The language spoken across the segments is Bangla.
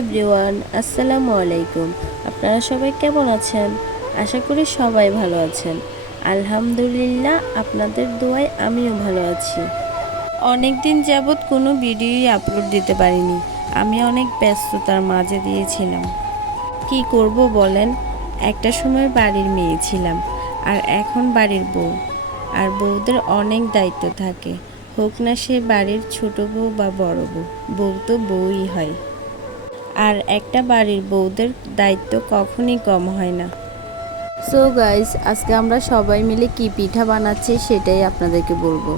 এভরিওয়ান, আসসালামু আলাইকুম। আপনারা সবাই কেমন আছেন? আশা করি সবাই ভালো আছেন। আলহামদুলিল্লাহ, আপনাদের দোয়ায় আমিও ভালো আছি। অনেক দিন যাবৎ কোনো ভিডিওই আপলোড দিতে পারিনি। আমি অনেক ব্যস্ততার মাঝে দিয়েছিলাম। কি করব বলেন? একটা সময় বাড়ির মেয়ে ছিলাম, আর এখন বাড়ির বউ। আর বউদের অনেক দায়িত্ব থাকে, হোক না সে বাড়ির ছোট বউ বা বড় বউ, বউ তো বউই হয়। আর একটা বাড়ির বউদের দায়িত্ব কখনই কম হয় না। সো গাইস, আজকে আমরা সবাই মিলে কি পিঠা বানাচ্ছি সেটাই আপনাদেরকে বলবো।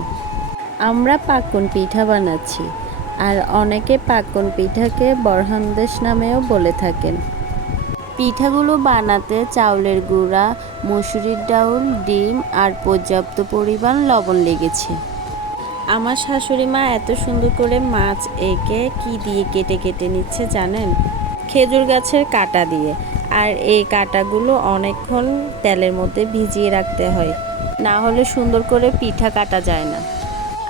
আমরা পাক্কন পিঠা বানাচ্ছি, আর অনেকে পাক্কন পিঠাকে বরহানদেশ নামেও বলে থাকেন। পিঠাগুলো বানাতে চাউলের গুঁড়া, মসুরির ডাউল, ডিম আর পর্যাপ্ত পরিমাণ লবণ লেগেছে। আমার শাশুড়ি মা এত সুন্দর করে মাছ এঁকে কি দিয়ে কেটে কেটে নিচ্ছে জানেন? খেজুর গাছের কাঁটা দিয়ে। আর এই কাঁটাগুলো অনেকক্ষণ তেলের মধ্যে ভিজিয়ে রাখতে হয়, না হলে সুন্দর করে পিঠা কাটা যায় না।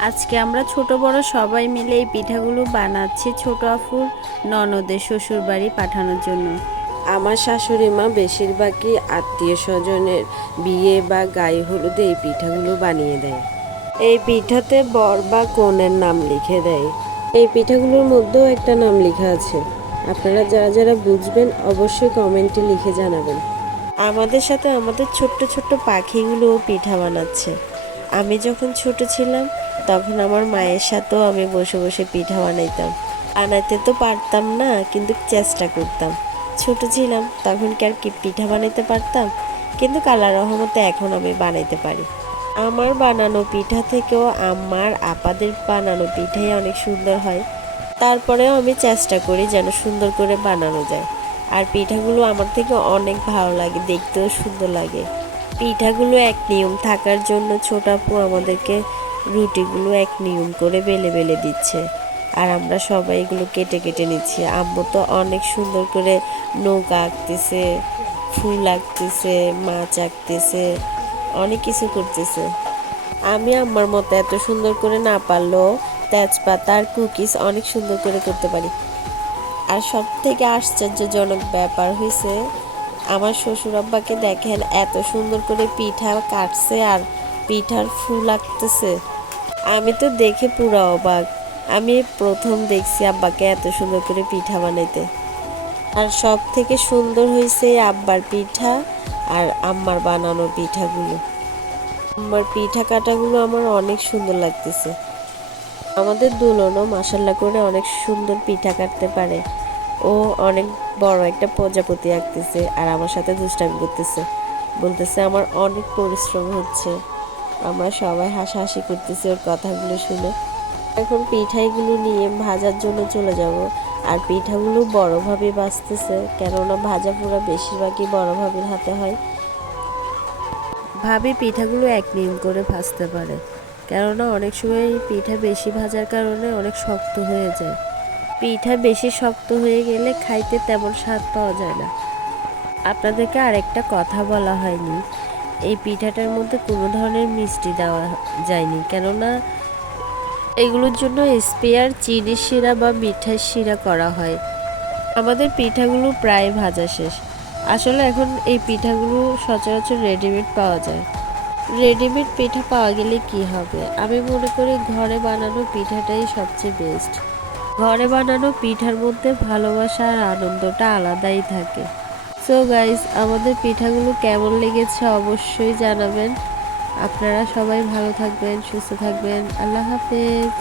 আজকে আমরা ছোট বড় সবাই মিলে এই পিঠাগুলো বানাচ্ছি ছোট আফুর ননদের শ্বশুর বাড়ি পাঠানোর জন্য। আমার শাশুড়ি মা বেশিরভাগই আত্মীয় স্বজনের বিয়ে বা গায়ে হলুদে এই পিঠাগুলো বানিয়ে দেয়। এই পিঠাতে বর বা কনের নাম লিখে দেয়। এই পিঠাগুলোর মধ্যেও একটা নাম লেখা আছে। আপনারা যারা যারা বুঝবেন অবশ্যই কমেন্টে লিখে জানাবেন। আমাদের সাথে আমাদের ছোট্ট ছোট্ট পাখিগুলোও পিঠা বানাচ্ছে। আমি যখন ছোট ছিলাম তখন আমার মায়ের সাথেও আমি বসে বসে পিঠা বানাইতাম। বানাইতে তো পারতাম না, কিন্তু চেষ্টা করতাম। ছোট ছিলাম তখন কি আর কি পিঠা বানাইতে পারতাম, কিন্তু আল্লাহর রহমতে এখন আমি বানাইতে পারি। আমার বানানো পিঠা থেকেও আমার আপাদের বানানো পিঠাই অনেক সুন্দর হয়। তারপরেও আমি চেষ্টা করি যেন সুন্দর করে বানানো যায়। আর পিঠাগুলো আমার থেকে অনেক ভালো লাগে, দেখতেও সুন্দর লাগে। পিঠাগুলো এক নিয়ম থাকার জন্য ছোট আপু আমাদেরকে রুটিগুলো এক নিয়ম করে বেলে বেলে দিচ্ছে, আর আমরা সবাই এগুলো কেটে কেটে নিচ্ছি। আম্মু তো অনেক সুন্দর করে নৌকা আঁকতেছে, ফুল আঁকতেছে, মাছ আঁকতেছে, অনেক কিছু করতেছে। আমি আমার মতো এত সুন্দর করে না পারলেও তেজপাতা আর কুকিজ অনেক সুন্দর করে করতে পারি। আর সব থেকে আশ্চর্যজনক ব্যাপার হয়েছে, আমার শ্বশুর আব্বাকে দেখেন এত সুন্দর করে পিঠা কাটছে আর পিঠার ফুল আঁকতেছে। আমি তো দেখে পুরো অবাক। আমি প্রথম দেখছি আব্বাকে এত সুন্দর করে পিঠা বানাইতে। আর সব থেকে সুন্দর হয়েছে আব্বার পিঠা আর আম্মার বানানো পিঠাগুলো। আম্মার পিঠা কাটাগুলো আমার অনেক সুন্দর লাগতেছে। আমাদের দুলনও মাশাল্লাহ করে অনেক সুন্দর পিঠা কাটতে পারে। ও অনেক বড় একটা প্রজাপতি আঁকতেছে আর আমার সাথে দুষ্টামি করতেছে, বলতেছে আমার অনেক পরিশ্রম হচ্ছে। আমরা সবাই হাসাহাসি করতেছি ওর কথাগুলো শুনে। এখন পিঠাইগুলো নিয়ে ভাজার জন্য চলে যাব। আর পিঠাগুলো বড়ভাবে ভাজতেছে, কেননা ভাজা পোড়া বেশিরভাগই বড় ভাবির হাতে হয়। ভাবি পিঠাগুলো এক নিয়ম করে ভাজতে পারে, কেননা অনেক সময় পিঠা বেশি ভাজার কারণে অনেক শক্ত হয়ে যায়। পিঠা বেশি শক্ত হয়ে গেলে খাইতে তেমন স্বাদ পাওয়া যায় না। আপনাদেরকে আরেকটা কথা বলা হয়নি, এই পিঠাটার মধ্যে কোনো ধরনের মিষ্টি দেওয়া যায়নি, কেননা এগুলোর জন্য স্পেয়ার চিনির শিরা বা মিঠাই শিরা করা হয়। আমাদের পিঠাগুলো প্রায় ভাজা শেষ। আসলে এখন এই পিঠাগুলো সচরাচর রেডিমেড পাওয়া যায়। রেডিমেড পিঠা পাওয়া গেলে কি হবে, আমি মনে করি ঘরে বানানো পিঠাটাই সবচেয়ে বেস্ট। ঘরে বানানো পিঠার মধ্যে ভালোবাসা আর আনন্দটা আলাদাই থাকে। সো গাইস, আমাদের পিঠাগুলো কেমন লেগেছে অবশ্যই জানাবেন। আপনারা সবাই ভালো থাকবেন, সুস্থ থাকবেন। আল্লাহ হাফেজ।